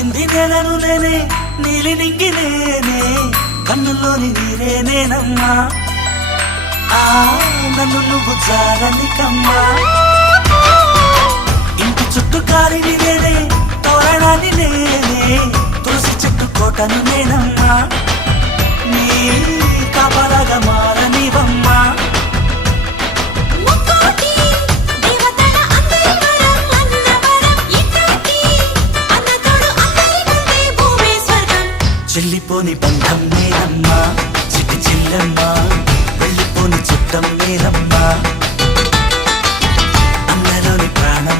తాకింది నేలను నేనే నీలి నింగి నేనే కన్నుల్లోని నీరే నేనమ్మా నన్ను నువ్వు జారని కమ్మా ఇంటి చుట్టూ కాలిని నేనే తోరణాన్ని నేనే తులసి చెట్టు కోటను నేనమ్మా నీ కాపలాగా మారనివమ్మా చెల్లిపోని బంధం నేనమ్మా చిట్టి చెల్లెమ్మా వెళ్ళిపోని చుట్టం నేనమ్మా అన్నలోని ప్రాణం